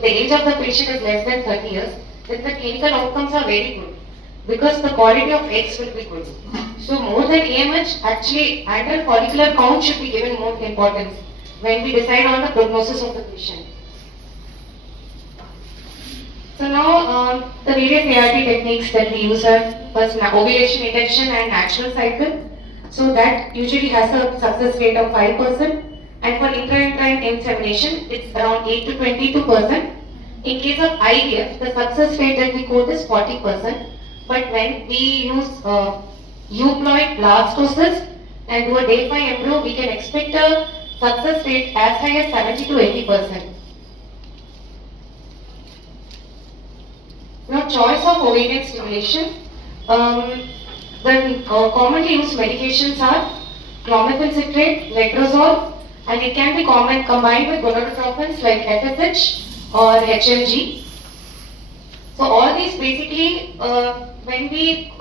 if the age of the patient is less than 30 years, then the clinical outcomes are very good because the quality of eggs will be good. So more than AMH, actually antral follicular count should be given more importance when we decide on the prognosis of the patient. So now the various ART techniques that we use are first ovulation induction and natural cycle. So that usually has a success rate of 5%, and for intrauterine insemination it's around 8 to 22%. In case of IVF, the success rate that we quote is 40%. But when we use euploid blastocyst and do a day 5 embryo, we can expect a success rate as high as 70 to 80%. Now, choice of ovarian stimulation. The commonly used medications are clomiphene citrate, letrozole, and it can be combined with gonadotropins like FSH or HMG. So all these basically, when we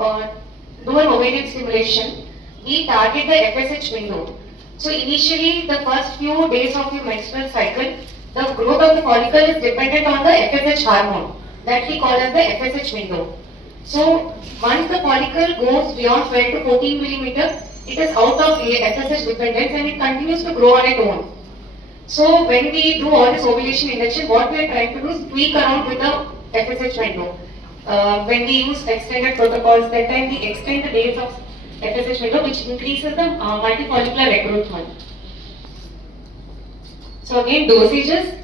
do an ovarian stimulation, we target the FSH window. So initially, the first few days of your menstrual cycle, the growth of the follicle is dependent on the FSH hormone that we call as the FSH window. So once the follicle goes beyond 12 to 14 millimeter, it is out of FSH dependence and it continues to grow on its own. So when we do all this ovulation induction, what we are trying to do is tweak around with the FSH window. When we use extended protocols, that time we extend the days of FSH window, which increases the multifollicular recruitment. So again, dosages.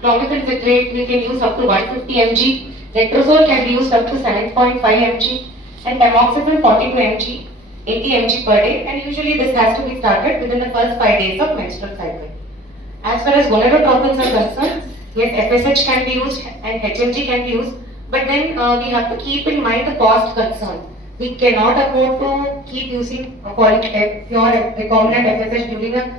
Clomiphene citrate we can use up to 150 mg, letrozole can be used up to 7.5 mg, and tamoxifen 42 mg, 80 mg per day, and usually this has to be started within the first 5 days of menstrual cycle. As far as gonadotropins are concerned, yes, FSH can be used and HMG can be used, but then we have to keep in mind the cost concern. We cannot afford to keep using a pure recombinant FSH during a